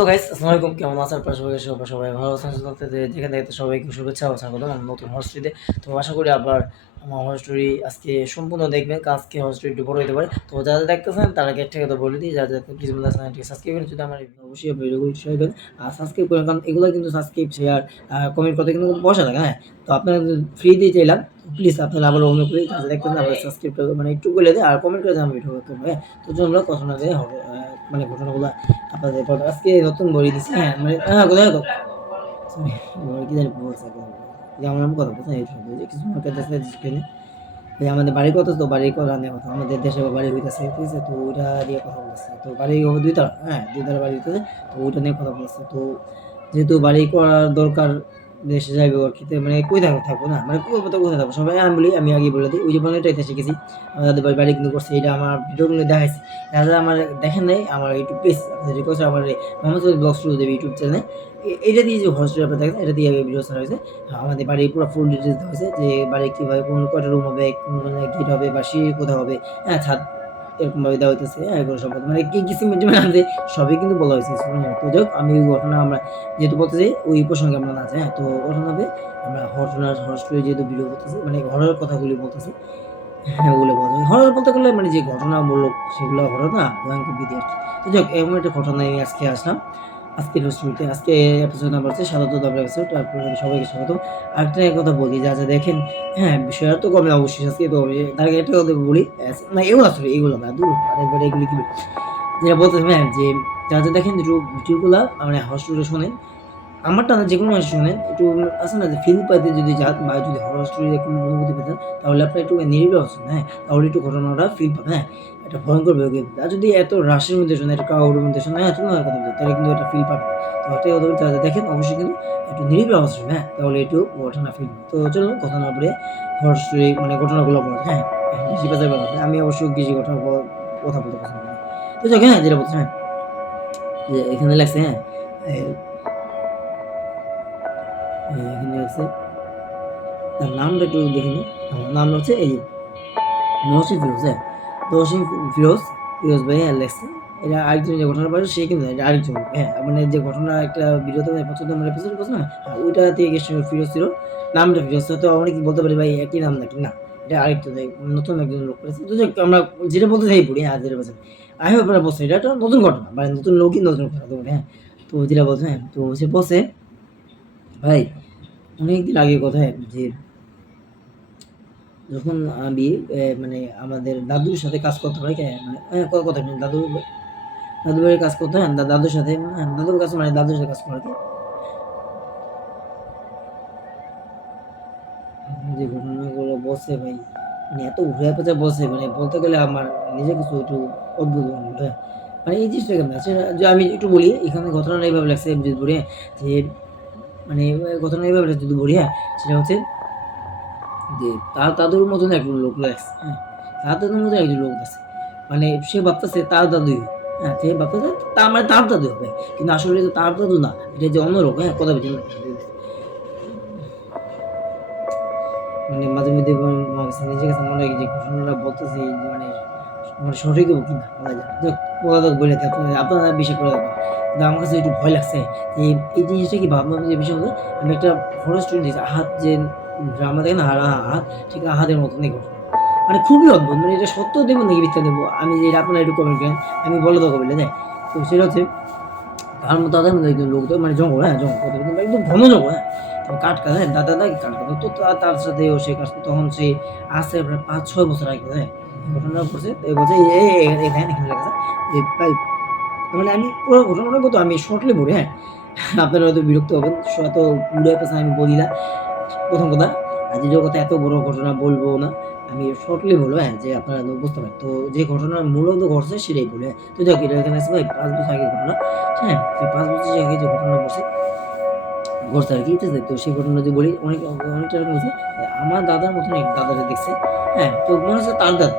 তো গাইস আসসালামু আলাইকুম, কেমন আছেন আপনারা? সবাই ভালো আছেন, সুস্থ আছেন। যেখানে দেখতে সবাইকে শুভেচ্ছা ও স্বাগতম আমার নতুন হস্টেলে। তো আশা করি আবার আমার হস্টেলটি আজকে সম্পূর্ণ দেখবেন, আজকে হস্টেল একটু বড় হতে পারে। তো যারা দেখতেছেন তারা একটা কথা বলে দিই, যারা কিছু চ্যানেলটি সাবস্ক্রাইব করেন, যদি আমার অবশ্যই ভিডিওগুলো শেয়ার করেন আর সাবস্ক্রাইব করেন, কারণ এগুলো কিন্তু সাবস্ক্রাইব শেয়ার কমেন্ট করতে কিন্তু পয়সা লাগে, হ্যাঁ। তো আপনারা ফ্রি দিয়ে চাইলাম, প্লিজ আপনারা আবার অনুরোধ করি যারা দেখতেছেন আবার সাবস্ক্রাইব মানে একটু করে দেয় আর কমেন্ট করে আমি ভিডিও করতে হবে। তো জন্য কথা না দেয় হবে মানে ঘটনাগুলো আপনাদের আজকে নতুন বই দিছি, হ্যাঁ মানে কোথায় সরি কি জানি বলছে, যেমন আমি কথা বলছি এই সব যে কিছু মার্কেট আছে যেখানে এই আমাদের বাড়ি কত, তো বাড়ি করা নিয়ে কথা, আমাদের দেশে বাড়ি হইতেছে, ঠিক আছে। তো ওইটা দিয়ে কথা বলছে, তো বাড়ি হবে দুইতলা, হ্যাঁ দুইতলা বাড়ি হইতেছে। তো ওইটা নিয়ে কথা বলছে। তো যেহেতু বাড়ি করার দরকার, দেশে যাইবে আর কি, মানে কই থাকবো না, মানে কোথায় থাকবো সবাই আমি বলি, আমি আগে বলে দিই, ওই যে বাংলাটা এটা শিখেছি আমাদের বাড়ি কিন্তু করছে, এটা আমার ভিডিওগুলো দেখাইছি। যারা আমার দেখেন নাই আমার ইউটিউব পেজ রিকোয়েস্ট, আমার মোহাম্মদ ব্লগ স্টুডিও দেবে ইউটিউব চ্যানেলে, এটা দিয়ে যে হস্টেল আপনার দেখেন এটা দিয়ে ভিডিও ছাড়া হয়েছে। আমাদের বাড়ির পুরো ফুল ডিটেলস দেওয়া হয়েছে যে বাড়ি কীভাবে কোন কয়টা রুম হবে, কোন গেট হবে বা সিঁড়ি কোথাও হবে, হ্যাঁ ছাদ এরকমভাবে দেওয়া হইতেছে, হ্যাঁ এগুলো সব মানে কি কিছু আছে সবই কিন্তু বলা হয়েছে। তো যাই হোক, আমি ওই ঘটনা আমরা যেহেতু বলতে চাই ওই প্রসঙ্গে আমরা না যাই, হ্যাঁ। তো ঘটনা হবে আমরা ঘটনার হস্টেলে যেহেতু ভিডিও করতেছি, মানে ঘরের কথাগুলি বলতেছি, হ্যাঁ ওগুলো বলা যায় হরর বলতে গেলে, মানে যে ঘটনামূলক সেগুলো হরর না, ভয়ঙ্কর ভীতি আর কি। তো যাই হোক, এমন একটা ঘটনা নিয়ে আজকে আসলাম আজকের হোস্টেলতে। আজকে এপিসোড নাম্বার হচ্ছে ৭৭ এপিসোড। আপনাদের সবাইকে স্বাগতম। আরেকটা কথা বলি, যা দেখেন, হ্যাঁ বিষয়টা তো কমে অবশ্যই আজকে তো তার আগে একটা কথা বলি, না এগুলো আসলে এগুলো না দূর আরেকবার এগুলি কি যেটা বলতেছি, হ্যাঁ যে যা দেখেন একটু ভিডিওগুলা মানে হস্টেলে শোনেন, আমারটা না যেকোনো মানুষ শোনেন, একটু আছে না যে ফিল পাইতে যদি যান বা যদি হরর স্টোরি এরকম অনুভূতি পেতেন, তাহলে আপনার একটু নিরিবিলি হচ্ছেন, হ্যাঁ তাহলে একটু ঘটনাটা ফিল পাবেন, হ্যাঁ একটা ভয়ঙ্কর ভেবে। আর যদি এত রাশের মধ্যে শোনেন, একটা ক্রাউডের মধ্যে শোনেন, হ্যাঁ তুমি কথা বলতে তাহলে কিন্তু একটা ফিল পাবেন। তো একটা কথা বলতে দেখেন অবশ্যই কিন্তু একটু নিরিবিলি অবস্থা, হ্যাঁ তাহলে একটু ঘটনা ফিল। তো চলুন কথা না বলে হরর স্টোরি মানে ঘটনাগুলো বলা, হ্যাঁ বেশি বাজার ব্যাপার আমি অবশ্যই বেশি ঘটনা কথা বলতে পছন্দ করি। তো যাক, হ্যাঁ যেটা বলছি, হ্যাঁ যে এখানে লাগছে, হ্যাঁ এখানে আছে তার নামটা একটু দেখে নিই। নাম হচ্ছে এই নওশিন ফিরোজ, হ্যাঁ নওশিন ফিরোজ, ফিরোজ ভাই, হ্যাঁ লেখছে। এটা আরেকজন যে ঘটনা পারে সে কিন্তু এটা আরেকজন, হ্যাঁ মানে যে ঘটনা একটা ভিডিওতে ৭৫ এপিসোড করছে না, হ্যাঁ ওইটা থেকে ফিরোজ ছিল, নামটা ফিরোজ। তো অনেকে বলতে পারে ভাই একই নাম নাকি, না এটা আরেকটা নতুন একজন লোক করেছে। তো আমরা যেটা বলতে চাই পড়ি, হ্যাঁ যেটা বলছেন আমি আপনারা বলছেন এটা একটা নতুন ঘটনা, মানে নতুন লোকই নতুন ঘটনা, হ্যাঁ। তো যেটা বলছে, হ্যাঁ তো সে বলছে ভাই অনেকদিন আগে কথা, যে যখন আমি মানে আমাদের দাদুর সাথে কাজ করতে হয়, মানে কথা দাদু বাড়ির কাজ করতে হয়, দাদুর সাথে, দাদুর কাছে মানে দাদুর সাথে কাজ করা যে ঘটনাগুলো বলছে ভাই, মানে এত ঘুরে পেঁচে বলছে, মানে বলতে গেলে আমার নিজে কিছু একটু অদ্ভুত মনে হলো, হ্যাঁ। মানে এই জিনিসটা কেমন আছে যে আমি একটু বলি, এখানে ঘটনাটা এইভাবে লাগছে যদি বলি, হ্যাঁ, যে মানে ঘটনা এইভাবে যদি বলি, হ্যাঁ সেটা হচ্ছে যে তার দাদুর মতন একজন লোক লাগছে, হ্যাঁ তার দাদুর মতন একজন লোক আছে, মানে সে ভাবতেছে তার দাদুই, হ্যাঁ সে ভাবতেছে তার মানে তার দাদু হবে, কিন্তু আসলে তো তার দাদু না, এটা যে অন্য লোক, হ্যাঁ কথা বলছি মানে মাঝে মধ্যে নিজের কাছে মনে হয় যে ঘটনাটা বলতেছি মানে মানে সঠিক হবো কিনা বলা যায় না। বলা যাক বলে আপনারা বিষয় করে দেখবেন, কিন্তু আমার কাছে একটু ভয় লাগছে যে এই জিনিসটা কি ভাবলাম যে বিষয় হলো, আমি একটা হরর স্টোরি দিয়েছি, আহাত যে ড্রামা দেখে না আহাত, ঠিক আহাতের মতনই ঘটনা, মানে খুবই অদ্ভুত, মানে এটা সত্য দেবো নাকি মিথ্যা দেবো, আমি যে আপনারা একটু কমেন্ট করেন, আমি বলে দেবো বলে দেয়। তো সেটা হচ্ছে তার মতো তাদের মধ্যে একজন লোক, তো মানে জঙ্গল, হ্যাঁ জঙ্গল একদম ঘন জঙ্গল, হ্যাঁ কাঠ কাটা, হ্যাঁ দাদা দাদা কাঠ কাটা, তো তার সাথে সে কাজ করতো, তখন সে আসছে প্রায় ৫-৬ বছর আগে, হ্যাঁ ঘটনা করছে। তো বলছে এখানে এখানে লেখা আছে যে ভাই, মানে আমি পুরো ঘটনাটা কত আমি শর্টলি বলি, হ্যাঁ আপনারা হয়তো বিরক্ত হবেন, এত পুরো পেছনে আমি বলি না প্রথম কথা, আর দ্বিতীয় কথা এত বড় ঘটনা বলবো না, আমি শর্টলি বলবো, হ্যাঁ যে আপনারা বুঝতে পারেন। তো যে ঘটনা মূলত ঘটছে সেটাই বলে, হ্যাঁ তো যাক এটা এখানে আছে ভাই ৫ বছর আগে ঘটনা, হ্যাঁ ৫ বছর আগে যে ঘটনা ঘটছে ঘটছে আর কি, ঠিক আছে। তো সেই ঘটনা যদি বলি অনেকটা এরকম হচ্ছে, আমার দাদার মতন এক দাদাকে দেখছে, হ্যাঁ তো মনে হচ্ছে তার দাদা,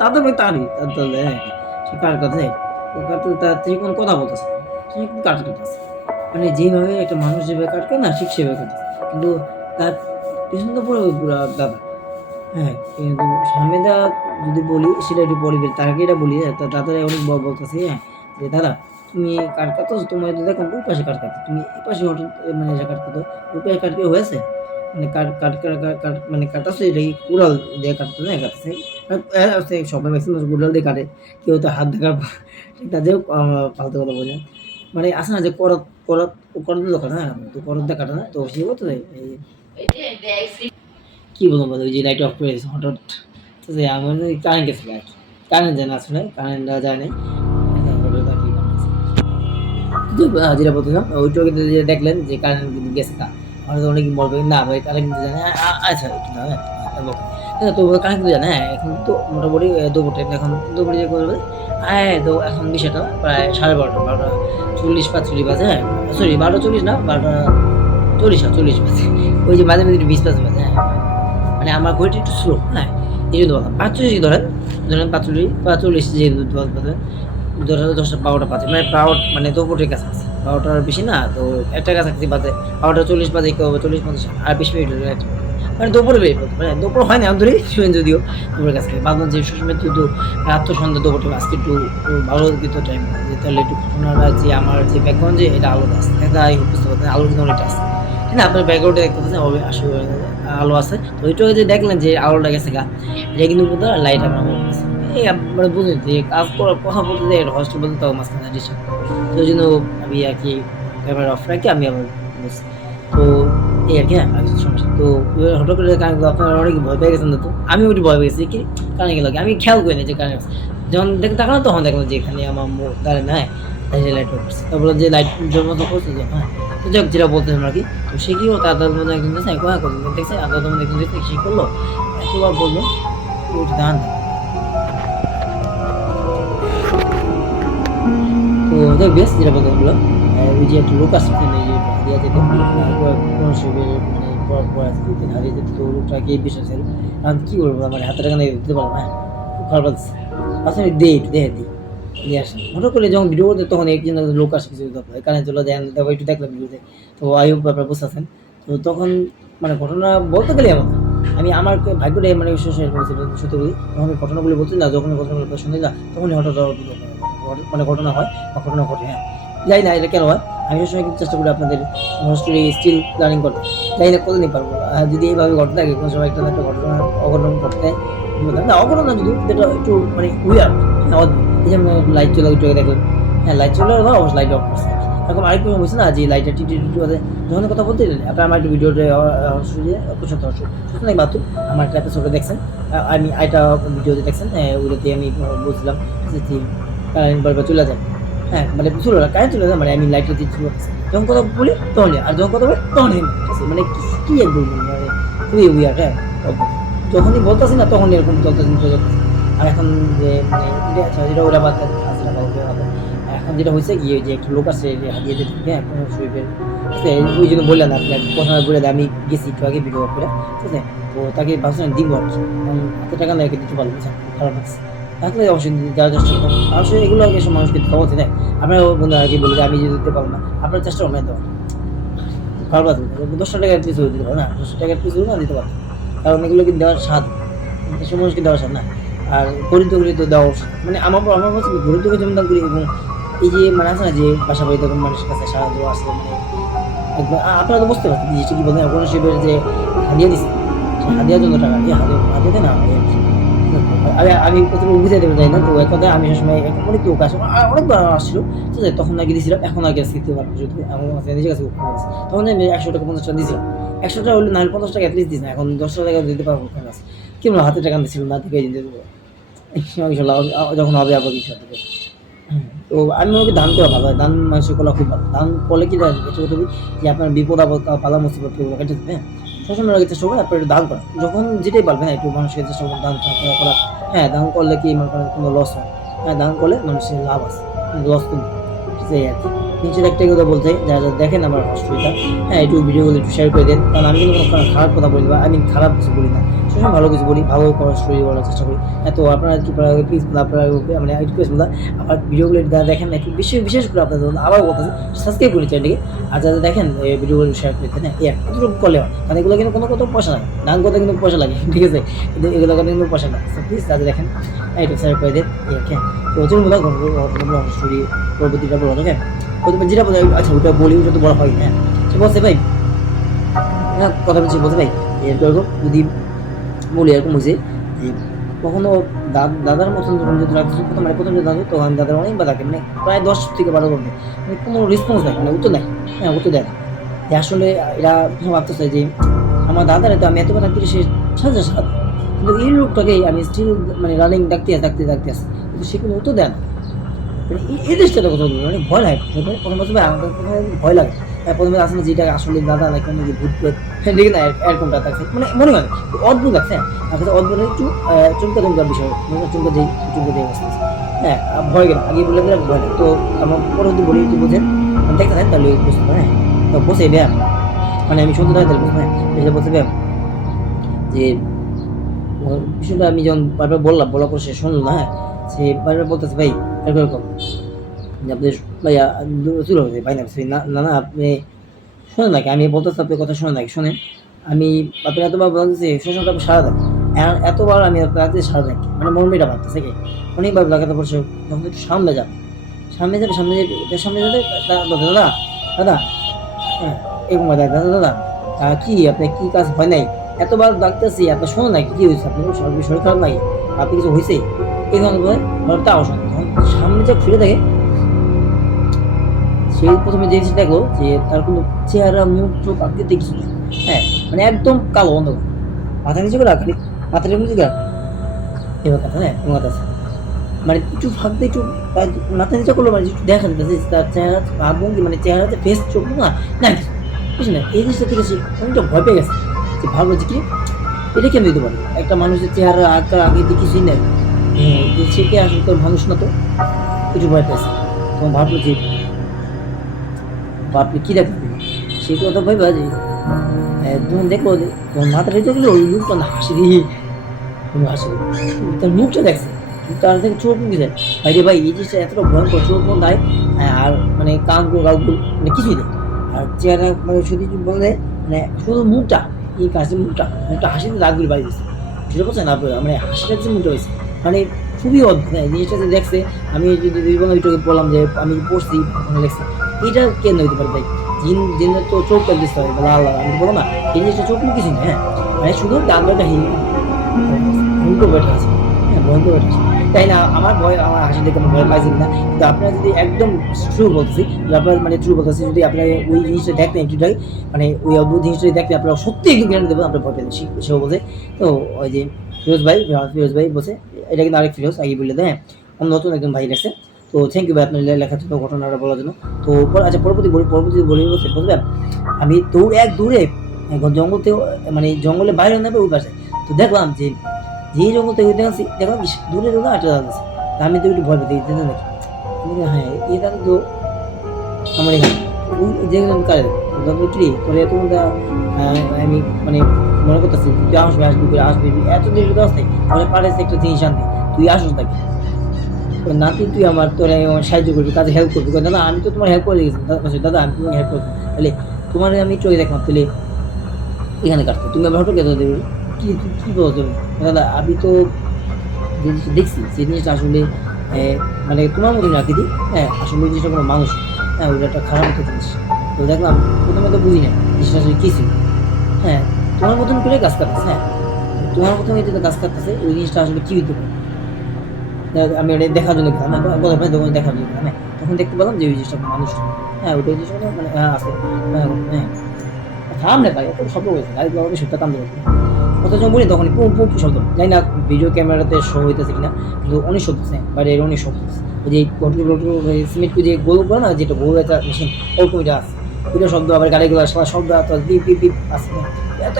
দাদা ভাই তারই তার দাদা, হ্যাঁ সে কার কাছে ও কাটতে তার থেকে কোনো কথা বলতেছে না, সে একটু কাটতেছে, মানে যেভাবে একটা মানুষ যেভাবে কাটবে না ঠিক সেভাবে কাটতেছে, কিন্তু তার পেছন তো পুরো দাদা, হ্যাঁ কিন্তু সামনেটা যদি বলি সেটা একটু পরে তার আগে এটা বলি, হ্যাঁ তার দাদারা অনেক বলতেছে, হ্যাঁ যে দাদা তুমি কাট কাটো তোমার তো দেখো ওই পাশে কাট কাটো তুমি এই পাশে মানে যে কাট কাটো ওই পাশে কাট কেউ হয়েছে মানে কাট কাট কাট কাট মানে কাটাছে এটা কি কুড়াল দিয়ে কাটতে না কাটছে সবাই ম্যাক্সিমাম কুড়াল দিয়ে কাটে কেউ তো হাত দেখার এটা যে ফালতু কথা বলে মানে আসে না যে করত করত করত দোকান হ্যাঁ তো করত দিয়ে কাটে না তো সে করতে কি বলবো ওই যে লাইট অফ করে দিয়েছে হঠাৎ তো যে আমার কারেন্ট গেছে আর কি কারেন্ট যায় না আসলে কারেন্ট যায় নাই যেটা বলছিলাম ওইটা কিন্তু যে দেখলেন যে কারেন্ট কিন্তু গেছে তা হয়তো অনেক বলবে না ভাই কারেন্ট কিন্তু জানে আচ্ছা একটু না হ্যাঁ তো কারেন্ট কিন্তু জানে হ্যাঁ এখন তো মোটামুটি দুপুর টাইম এখন দুপুরে যে করবে হ্যাঁ তো এখন বিষয়টা প্রায় 12:30 12:40 বাজে হ্যাঁ সরি 12:40 না 12:40 বাজে ওই যে মাঝে মাঝে একটু 20 বাজে হ্যাঁ মানে আমার ঘড়িটা একটু স্লো হ্যাঁ এই জন্য বললাম 45 ধরেন ধরেন 45 যে ধরেন 10:00 12:00 বাজে মানে 12 মানে দুপুরের কাছাকাছি 12টার বেশি না তো একটা কাছাকাছি বাজে 12:40 বাজে কেউ 40-50 আর 20 মিনিট হলে মানে দুপুরে বের করতে মানে দুপুর হয় না ধরে শুনেন যদিও দুপুরের কাছে ভাবলাম যে সময় কিন্তু রাত তো সন্ধ্যা দুপুরটা আজকে একটু ভালো কিন্তু টাইম যে তাহলে একটু ঘটনাটা যে আমার যে ব্যাকগ্রাউন্ড যে এটা আলো আছে এটা বুঝতে পারতেন আলো কিন্তু অনেকটা আছে হ্যাঁ আপনার ব্যাকগ্রাউন্ডে দেখতে পাচ্ছেন হবে আসলে আলো আছে তো ওইটাকে যে দেখলেন যে আলোটা গেছে গা এটা কিন্তু লাইট আপনার এই মানে বুঝলেন যে কাজ করার কথা বলতে যে হস্টেল বলতে তাও মাঝখানে ডিস্টার্ব তো ওই জন্য আমি আর কি ক্যামেরা অফ রাখি আমি আবার বলছি তো এই আর কি হ্যাঁ আর কিছু সমস্যা তো হঠাৎ করে কারণ আপনারা অনেক ভয় পেয়ে গেছেন তো আমি ওটি ভয় পেয়েছি কি কারণ গেল আমি খেয়াল করি না যে কারণ যখন দেখতে তাকানো তখন দেখলাম যে এখানে আমার দাঁড়ায় না হ্যাঁ লাইট করছে তারপর যে লাইট জন্মত করছে যে হ্যাঁ তো যাক যেটা বলতেছেন আর কি তো সে কি তার মধ্যে একজন দেখছে হ্যাঁ করলেন দেখছে আদার মধ্যে একজন দেখছে সে করলো এতবার বললো ওটি দান তো দেখ বেশ যেটা বলতে হলো ওই যে একটা লোক আসছে এই যে হারিয়ে যেত কোনো শিবের মানে হারিয়ে যেত তো লোকটাকে এই বিষয় ছিল আমি কী বলবো মানে হাতে টাকা দিতে পারবো হ্যাঁ খুব খারাপ লাগছে আসলে দে একটু দেখে দিই নিয়ে আসে হঠাৎ করে যখন ভিডিও করতে তখন একজন লোক আসে কিছু কারণে চলো দেন তারপর একটু দেখলাম ভিডিওতে তো আই হোপ আপনারা বুঝতে আছেন তো তখন মানে ঘটনা বলতে গেলে এমন আমি আমার ভাগ্যটাই মানে শেয়ার করেছিল সত্যি বলি তখন আমি ঘটনাগুলি বলছি না যখন ঘটনাগুলো শুনে না তখনই হঠাৎ মানে ঘটনা হয় বা ঘটনা ঘটে হ্যাঁ যাই না এটা কেন হয় আমি সবসময় কিন্তু চেষ্টা করি আপনাদের স্টোরি স্টিল প্ল্যানিং করতে যাই না কতদিন পারবো যদি এইভাবে ঘটে থাকে কোনো সময় একটা একটা ঘটনা অঘটন ঘটতে না অঘটন না যদি যেটা একটু মানে উইয়ার এই যেমন লাইট চলে উঠে দেখলাম হ্যাঁ লাইট চলে অবশ্যই লাইট অফ করছে এরকম আরেকটু বলছে না যে লাইটটা টিটি যখন কথা বলতে আপনার আমার একটু ভিডিওটা পছন্দ সুতরাং মাত্র আমার একটা এপিসোডে দেখছেন আমি এটা ভিডিওতে দেখছেন ওইটাতে আমি বলছিলাম যে কারেন্ট বারবার চলে যায় হ্যাঁ মানে চলে না কারেন্ট চলে যায় মানে আমি লাইটটা দিয়ে চলে যখন কথা বলি তখন আর যখন কথা বলি তখন মানে কি একদম মানে খুবই উইয়ার হ্যাঁ যখনই বলতেছি না তখন এরকম চলতেছে আর এখন যে মানে এটা আচ্ছা যেটা ওরা বাদ এখন যেটা হয়েছে গিয়ে যে একটা লোক আছে হারিয়ে যেতে হ্যাঁ কোনো শরীরের ঠিক আছে ওই জন্য বললাম আপনি প্রথমে বলে আমি গেছি একটু আগে ভিডিও করে ঠিক আছে তো তাকে ভাবছিলাম দিব আর কি হাতে টাকা না দিতে পারবো খারাপ লাগছে থাকলে অবশ্যই যাওয়ার চেষ্টা করতাম অবশ্যই এগুলো আগে সব মানুষকে খাওয়া দেয় আপনার বন্ধু আগে বলি যে আমি যদি দিতে পারবো না আপনার চেষ্টা করবেন দেওয়া খারাপ লাগবে 10 টাকার পিছু দিতে পারবো না 10 টাকার পিছু না দিতে পারবো কারণ এগুলো কিন্তু দেওয়ার স্বাদ এসব মানুষকে দেওয়ার স্বাদ না আর গরিবগুলি তো দেওয়া মানে আমার হচ্ছে গরিবকে যেমন দাম করি এবং এই যে মানে আছে না যে বাসা বাড়িতে মানুষের কাছে সাহায্য আসলে মানে একদম আপনারা তো বুঝতে পারছেন যে কি বলেন কোনো শিবের যে হাদিয়া দিচ্ছে হাদিয়ার জন্য টাকা দিয়ে হাদিয়া দেয় না আমি প্রথমে বুঝে দেবে যাই না তো এক কথায় আমি সবসময় অনেক লোক আসে অনেকবার আসছিল ঠিক আছে তখন আগে দিয়েছিলাম এখন আগে শিখতে পারবো যদি আমার নিজের কাছে তখন আমি 100 টাকা 50 টাকা দিয়েছিলাম 100 টাকা হলে না 50 টাকা অ্যাটলিস্ট দিস না এখন 10 টাকা দিতে পারবো কি বলো হাতে টাকা দিচ্ছিল না থেকে দিতে দেবো যখন হবে আবার কিছু তো আমি মনে করি দান করা ভালো হয় দান মানুষের করা খুব ভালো দান করলে কি যে আপনার বিপদ আপদ পালা মুসিবত কেটে দেবে হ্যাঁ সবসময় আগে চেষ্টা করবেন আপনার দান করা যখন যেটাই পারবেন একটু মানুষের চেষ্টা করবেন দান করা হ্যাঁ দান করলে কি মনে করেন কোনো লস হয় হ্যাঁ দান করলে মানুষের লাভ আছে লস কিন্তু সেই আর কি নিচের একটাই কথা বলতে যারা যারা দেখেন আমার হস্পিটাল হ্যাঁ একটু ভিডিওগুলো একটু শেয়ার করে দেন কারণ আমি কিন্তু কোনো খারাপ কথা বলি বা আমি খারাপ কিছু বলি না সবসময় ভালো কিছু বলি ভালো করার স্টোরি বলার চেষ্টা করি হ্যাঁ তো আপনারা একটু প্লিজ আপনারা মানে রিকোয়েস্ট বলা আমার ভিডিওগুলো যারা দেখেন একটু বিশেষ করে আপনাদের আবার কথা সাবস্ক্রাইব করি চ্যানেলটিকে আর যারা দেখেন ভিডিওগুলো শেয়ার করে দেন হ্যাঁ এতটুকু করলে হয় কারণ এগুলো কিন্তু কোনো কত পয়সা লাগে দান করতে কিন্তু পয়সা লাগে ঠিক আছে কিন্তু এগুলো কিন্তু পয়সা লাগে প্লিজ যারা দেখেন একটু শেয়ার করে দেন তো চলুন বলা স্টোরি পরবর্তীটা বলা যাবে। প্রথমে যেটা বলে আচ্ছা ওটা বলি, ওটা তো বলা হয় হ্যাঁ। সে বলছে ভাই হ্যাঁ কথা বলছি, বলছে ভাই এরকম যদি বলি এরকম হয়েছে যে কখনো দাদার মতন যখন যদি রাখছি প্রথম মানে প্রথম যে দাদু তখন আমি দাদার অনেকবার ডাকে, মানে প্রায় 10 থেকে 12 ঘন্টা মানে কোনো রেসপন্স দেয় মানে উত্তর দেয়, হ্যাঁ উত্তর দেয় না। যে আসলে এরা প্রথম ভাবতেছে যে আমার দাদার তো আমি এতবার ডাকতে সে সাজা সাজা, কিন্তু এই লোকটাকে আমি স্টিল মানে রানিং ডাকতে আসি কিন্তু সে কোনো উত্তর দেয় না। মানে এই দেশটা কথা বলবো মানে ভয় লাগে প্রথম বছর আমাদের ভয় লাগে। প্রথমে আসলে যেটা আসলে দাদা নাকি আমি যে ভূত প্রেত দেখি না এরকমটা থাকছে মানে মনে হয় অদ্ভুত লাগছে। হ্যাঁ আর অদ্ভুত একটু চমকা বিষয় চমকা দিয়ে অবস্থা হ্যাঁ ভয় গেল আগে বলে গেলে ভয় লাগে। তো আমার পরবর্তী বলি একটু বোঝেন দেখতে থাকেন তাহলে বুঝতে পারেন। হ্যাঁ তো বসে ব্যায়াম মানে আমি শুনতে থাকি তাহলে বুঝতে হ্যাঁ বসে ব্যায়াম যে বিষয়টা আমি যখন বারবার বলার পর সে শুনলো না। হ্যাঁ সে বারবার বলতেছে ভাই এরকম আপনি ভাইয়া শুরু হয়েছে ভাই না না না আপনি শোনেন নাকি আমি বলতেছি আপনার কথা শোনেন নাকি শোনেন। আমি আপনি এতবার বলতেছি শোষণটা আপনি সারা দেন এতবার আমি রাতে সারা থাকি মানে মর্মিটা ভাবতেছে কি অনেকবার লাগাতে পড়ছে যখন একটু সামনে যাবে সামনে যাবে দাদা দাদা হ্যাঁ এরকম দাদা দাদা কি আপনি কি কাজ হয় নাই এতবার ডাকতেছি আপনি শোনেন নাকি কি হয়েছে আপনি শরীর খারাপ নাকি আপনি কিছু হয়েছে এই ধরনের তাও শোনেন তখন সামনে যে ফিরে থাকে সে প্রথমে যে জিনিস দেখলো যে তার কোনো চেহারা মুখ চোখ আকৃতি কিছু নেই। হ্যাঁ মানে একদম কালো অন্ধকার মাথা নিচে করে খালি মাথার নিচে করে এবার কথা হ্যাঁ তোমার কাছে মানে একটু ফাঁকতে একটু মাথা নিচে করলো মানে একটু দেখা যেতেছে তার চেহারা ভাবভঙ্গি মানে চেহারাতে ফেস চোখ না না কিছু বুঝলি না। এই জিনিসটা থেকে সে অনেকটা ভয় পেয়ে গেছে যে ভাবলো যে কি এটা কেন দিতে পারে একটা মানুষের চেহারা আকার আকৃতি কিছুই নেই সে কি আসলে তোর মানুষ না তো কিছু ভয় পেয়েছে তখন ভাবলো যে আপনি কি দেখবেন সেই কথা ভাইবা যে যখন দেখলো যে তখন মাথাটা রেখে গেলো ওই মুখটা না হাসি দিয়ে হাসি তার মুখটা দেখছে তার থেকে চোখ মুখে যায় ভাইরে ভাই এই জিনিসটা এতটা ভয়ঙ্কর চোখ মন দেয় আর মানে কান গাউগুল মানে কিছুই দেয় আর চেহারা মানে শুধু বলে মানে শুধু মুখটা এই কাজের মুখটা একটা হাসিতে রাগগুলি বাড়ি দিচ্ছে সেটা বলছে না মানে হাসিটা যে মুখটা হয়েছে মানে খুবই অদ্ভুত জিনিসটা যে দেখছে। আমি যদি ভিডিওকে বললাম যে আমি পড়ছি দেখছি এটা কেন হইতে পারে ভাই জিনের তো চোখ করে দিতে হবে বলা আল্লাহ আমি বলো না এই জিনিসটা চোখ মুখ কিছু না। হ্যাঁ মানে শুধু ডাক্তারটা ভয়ঙ্কর বেটা আছে হ্যাঁ ভয়ঙ্কর বেটা আছে তাই না আমার ভয় আমার হাসি দেখে আমি ভয় পাইছি না। কিন্তু আপনারা যদি একদম ট্রু বলতেছি আপনার মানে ট্রু বলতেছি যদি আপনারা ওই জিনিসটা দেখতেন একটুটাই মানে ওই অদ্ভুত জিনিসটা দেখতে আপনারা সত্যি একটু জ্ঞান দেবেন আপনার ভয় পেতেন সেও বলছে। তো ওই যে ফিরোজ ভাই বলছে এটা কিন্তু আরেক ফিরোজ আগে বললে হ্যাঁ নতুন একজন ভাই লেখছে। তো থ্যাংক ইউ ভাই আপনার লেখার জন্য ঘটনাটা বলার জন্য। তো আচ্ছা পরবর্তী বলি বলছে বুঝবেন আমি দূরে জঙ্গল থেকে মানে জঙ্গলের বাইরে নেবে ওই পাশে তো দেখলাম যে যেই জঙ্গল থেকে দেখলাম দূরে দূরে একটা দাদা আছে আমি তো একটু ভয় পেতে নাকি হ্যাঁ এই দাদা তো আমার এখানে যেগুলো আমি কাজে কি তোর এত আমি মানে মনে করতেছি তুই আসবি এত দেরি তো আসতে তাহলে পারে একটা জিনিস আনতে তুই আসুস নাকি নাতি তুই আমার তোর সাহায্য করবি কাজে হেল্প করবি দাদা আমি তো তোমার হেল্প করে দিয়েছি দাদা আমি তোমাকে হেল্প করবো তাহলে তোমার আমি চোখে দেখলাম তাহলে এখানে কাটতে তুমি আমার হঠাৎ কেটে দেবে কি বলো তুমি দাদা আমি তো জিনিসটা দেখছি সেই জিনিসটা আসলে মানে তোমার মতন রাখি দিই হ্যাঁ আসলে ওই জিনিসটা কোনো মানুষ হ্যাঁ ওইটা একটা খারাপ একটা জিনিস। তো দেখলাম প্রথমে তো বুঝি না জিনিসটা আসলে কী ছিল হ্যাঁ তোমার মতন করে গাছ কাটতেছে হ্যাঁ তোমার মতন এই গাছ কাটতেছে ওই জিনিসটা আসলে কী হইতে পারে আমি এটা দেখার জন্য গেলাম দেখার জন্য হ্যাঁ তখন দেখতে পেলাম যে ওই জিনিসটা মানুষ হ্যাঁ ওইটা জিনিসটা মানে হ্যাঁ আছে হ্যাঁ থাম না ভাই এত শব্দ হয়েছে গাড়ি গুলো সত্যি কাম দেবে কত যখন বলি তখন পুম পুম শব্দ জানি না ভিডিও ক্যামেরাতে শো হইতেছে কিনা কিন্তু অনেক শব্দ আছে বাইরে এর অনেক শব্দ আছে ওই যে সিমেন্ট যে গোল করে না যেটা গোল একটা মেশিন ওরকম এটা আছে ওইটা শব্দ আবার গাড়িগুলো শব্দ বিপ বিপ বিপ আসে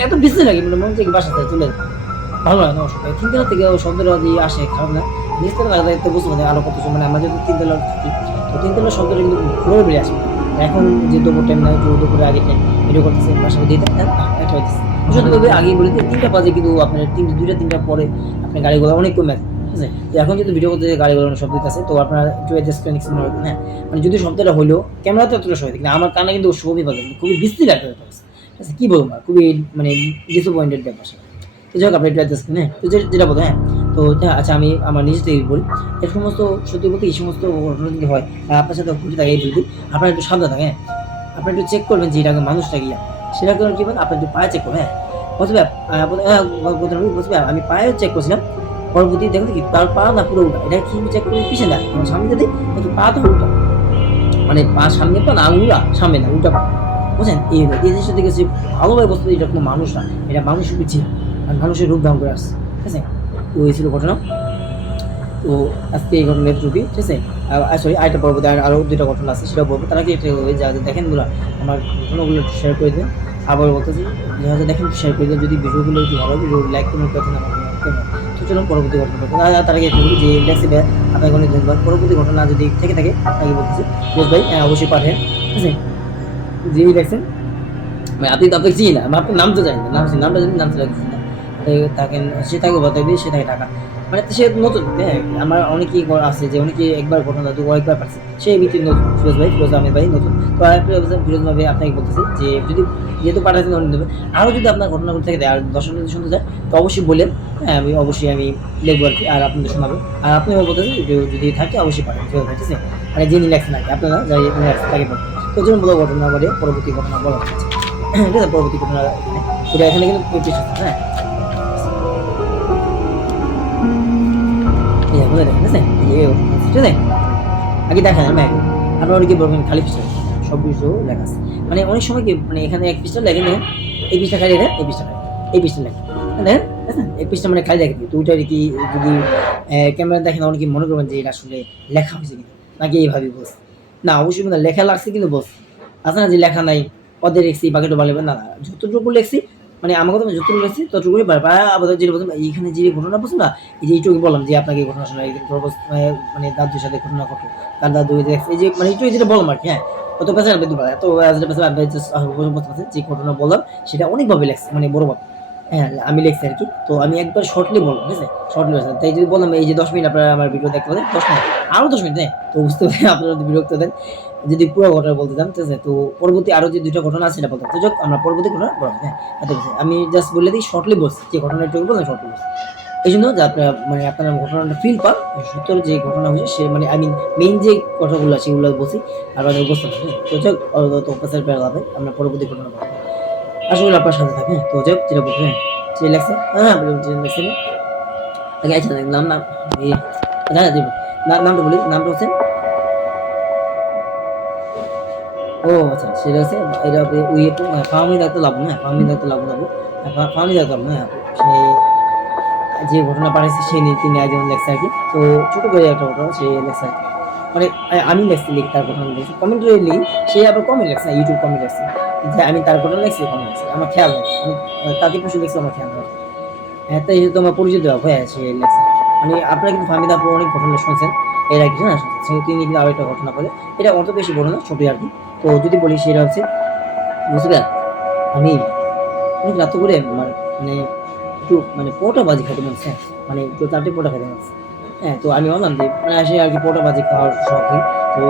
এত বেশি লাগে মানে মন থেকে বাসা চলে যায় ভালো লাগে না অসুবিধা তিনতলা থেকে শব্দটা দিয়ে আসে খারাপ না নিচতলা লাগলে তো বুঝতে পারি আরো কত মানে আমরা যদি তিনতলা থাকি তো তিনতলা শব্দটা কিন্তু ঘুরে বেরিয়ে আসে এখন যে দুপুর টাইম না দুপুরে আগে টাইম ভিডিও করতেছে বাসা দিয়ে একটা হইতেছে সত্যি আগে বলে 3টা বাজে কিন্তু আপনার 2টা 3টা পরে আপনার গাড়িগুলো অনেক কমে আছে ঠিক আছে। তো এখন যদি ভিডিও করতে গাড়িগুলো অনেক শব্দ আছে তো আপনার একটু অ্যাডজাস্ট করে নিচ্ছেন হ্যাঁ মানে যদি শব্দটা হইলো ক্যামেরাতে অতটা শোয় কিন্তু আমার কানে কিন্তু খুবই বাজে খুবই বিশ্রী লাগতে পারছে ঠিক আছে কী বলবো খুবই মানে ডিসঅ্যাপয়েন্টেড ব্যাপার তো যাই হোক আপনি একটু অ্যাডজাস্ট করেন হ্যাঁ তো যেটা বলতো হ্যাঁ তো তো আচ্ছা আমি আমার নিজে থেকে বলি, এই সমস্ত সত্যি বলতে এই সমস্ত ঘটনা যদি হয় আর আপনার সাথে ঘটে থাকে এই বলতে আপনারা একটু সাবধান থাকেন, হ্যাঁ? আপনারা একটু চেক করবেন যে এটাকে মানুষটা গিয়া সেটা করে কি বলেন, আপনার একটু পায়ে চেক করবেন, হ্যাঁ? বুঝবে বুঝবে আমি পায়েও চেক করছিলাম, পরবর্তী দেখুন কি তার পা না পুরো উল্টা, এটা কি চেক করে পিছনে না সামনে যদি একটু পা তো উল্টা, মানে পা সামনে পা না আঙুলটা সামনে না উল্টা পা, বুঝছেন? এই জিনিসটা দেখেছি ভালোভাবে বুঝতে এটা কোনো মানুষ না, এটা মানুষের পিছিয়ে আর মানুষের রূপ ধারণ করে আসছে, ঠিক আছে? তো এই ছিল ঘটনা। তো আজকে এই ঘটনার ত্রুটি, ঠিক আছে? সরি আরেকটা পর্বতে আরও দুইটা ঘটনা আছে সেটাও বলবো, তার আগে এটা যা দেখেন বন্ধুরা আমার ঘটনাগুলো একটু শেয়ার করে দেবেন। আবার বলতেছি যারা দেখেন শেয়ার করে দেবেন, যদি ভিডিওগুলো একটু ভালো ভিডিও লাইক কমেন্ট করতেন আমার তো চলুন পরবর্তী ঘটনা বলবো। তার আগে একটু বলি যে লেক্সি ভাই আপনাকে অনেক ধন্যবাদ, পরবর্তী ঘটনা যদি থেকে থাকে আগে বলতেছি ফিরোজ ভাই অবশ্যই পাঠেন, ঠিক আছে? যেই দেখছেন মানে আপনি তো আপনাকে চিনি না, আপনার নাম তো জানি না, নামটা যদি নাম চলে না থাকেন সে থাকে বাতাবি সে থাকে টাকা, মানে সে নতুন, হ্যাঁ? আমার অনেকেই আছে যে অনেকে একবার ঘটনা দু কয়েকবার পারছে, সেই ভিত্তি নতুন ফিরোজ ভাই, ফিরোজ আহমেদ ভাই নতুন। তো আরেকটা ফিরোজ ভাই আপনাকে বলতেছি যে যদি যেহেতু পাঠাচ্ছেন অনেক দেবে, আরও যদি আপনার ঘটনাগুলো থেকে দেয় আর দর্শক যদি শুনতে যায় তো অবশ্যই বললেন, হ্যাঁ? আমি অবশ্যই আমি লিখবো আর কি, আর আপনাদের শোনাবো। আর আপনি বলতেছেন যদি থাকে অবশ্যই পাঠান ফিরোজ ভাই, ঠিক আছে? মানে যিনি লেখছেন আর কি আপনারা যাই লেখছেন তাকে বলবেন। তো যেমন বলো ঘটনা বলে পরবর্তী ঘটনা বলা হচ্ছে, ঠিক আছে? পরবর্তী ঘটনা এখানে এখানে কিন্তু হ্যাঁ বলে দেখেন, ঠিক আছে? ঠিক আছে, আগে দেখেন আমি আপনারা অনেকে বলবেন খালি পৃষ্ঠা সব কিছু লেখা আছে, মানে অনেক সময় কি মানে এখানে এক পৃষ্ঠা লেখেন দেখেন, এই পৃষ্ঠা খালি লেখেন, এই পৃষ্ঠা খালি, এই পৃষ্ঠা লেখেন দেখেন, ঠিক আছে? এই পৃষ্ঠা মানে খালি লেখে তো ওইটা আর কি যদি ক্যামেরা দেখেন অনেকে মনে করবেন যে এটা আসলে লেখা হয়েছে কিন্তু নাকি এইভাবে বস, না অবশ্যই কিন্তু লেখা লাগছে কিন্তু বস আছে না যে লেখা নাই পদে লিখছি বাকিটা ভালো না, যতটুকু লিখছি মানে আমার কথা যতটুকু লিখছি ততটুকুই আবার যেটা বলতাম এইখানে যে ঘটনা বলছো না, এই যে এইটুকু বললাম যে আপনাকে এই ঘটনা শোনা একদিন মানে দাদুর সাথে ঘটনা ঘটলো, তার দাদু দেখছে এই যে মানে এইটুকু যেটা বললাম আর কি, হ্যাঁ? অত পেছাল এত যে ঘটনা বললাম সেটা অনেকভাবে লেখছে মানে বড়ভাবে, হ্যাঁ? আমি লিখছি আর কি, তো আমি একবার শর্টলি বললাম, ঠিক আছে? শর্টলি বলছি তাই যদি বললাম এই যে 10 মিনিট আপনারা আমার ভিডিও দেখতে পারেন 10 মিনিট আরও 10 মিনিট, হ্যাঁ? তো বুঝতে পারেন আপনারা যদি বিরক্ত দেন যদি পুরো ঘটনা বলতে চান, ঠিক আছে? তো পরবর্তী আরও যে 2টা ঘটনা আছে সেটা বলতাম, তো যাক আমরা পরবর্তী ঘটনা বলবো, হ্যাঁ? এত কিছু আমি জাস্ট বলে দিই শর্টলি বলছি যে ঘটনা একটু বললাম শর্টলি বলছি এই জন্য যে আপনারা মানে আপনারা ঘটনাটা ফিল পান সত্তর যে ঘটনা হয়েছে সে মানে আই মিন মেইন যে কথাগুলো সেগুলো বলছি আর বুঝতে পারেন, তো যাক তো অপেসার পেয়ে যাবে আমরা পরবর্তী ঘটনা বলবো, আশা করি আপনার সাথে থাকবে, তো যাক যেটা বলবো, হ্যাঁ? যে লেখছে হ্যাঁ লেখছে আগে আচ্ছা নাম নাম এই হ্যাঁ দেবো নামটা বলি, নামটা হচ্ছে ও আচ্ছা সেটা হচ্ছে এটা ওই একটু ফার্মি দায়িত্ব লাভ না, ফার্মি দায়িত্ব লাভ লাভ ফার্মি দায়িত্ব লাভ না, সে যে ঘটনা পাঠাইছে সে তিনি একজন লেখছে আর কি, তো ছোট করে একটা ঘটনা সে লেখছে আর কি, মানে আমি লেখছি লিখি তার ঘটনা লিখছি কমেন্ট লিখি, সে আবার কমেন্ট লেখছে ইউটিউব কমেন্ট লেখছে যে আমি তার ঘটনা লেখছি কমেন্ট লেখছি আমার খেয়াল নেই, আমি তাকে পশু লেখছি আমার খেয়াল নেই, হ্যাঁ? তাই তোমার পরিচিত দেওয়া হ্যাঁ সে লেখছে, মানে আপনারা কিন্তু ফাহমিদা আপু অনেক ঘটনা শুনছেন এর আগে, হ্যাঁ? তিনি কিন্তু আরো একটা ঘটনা বলে, এটা অত বেশি বড় না ছোটই আর কি, তো যদি বলি সেটা হচ্ছে বুঝলেন আমি অনেক রাত করে মানে একটু মানে পোটা বাজি খেতে মনছে, মানে একটু চারটে পোটা খেতে মনছে, হ্যাঁ? তো আমি বললাম যে মানে আসে আর কি পোটা বাজি খাওয়ার শখই, তো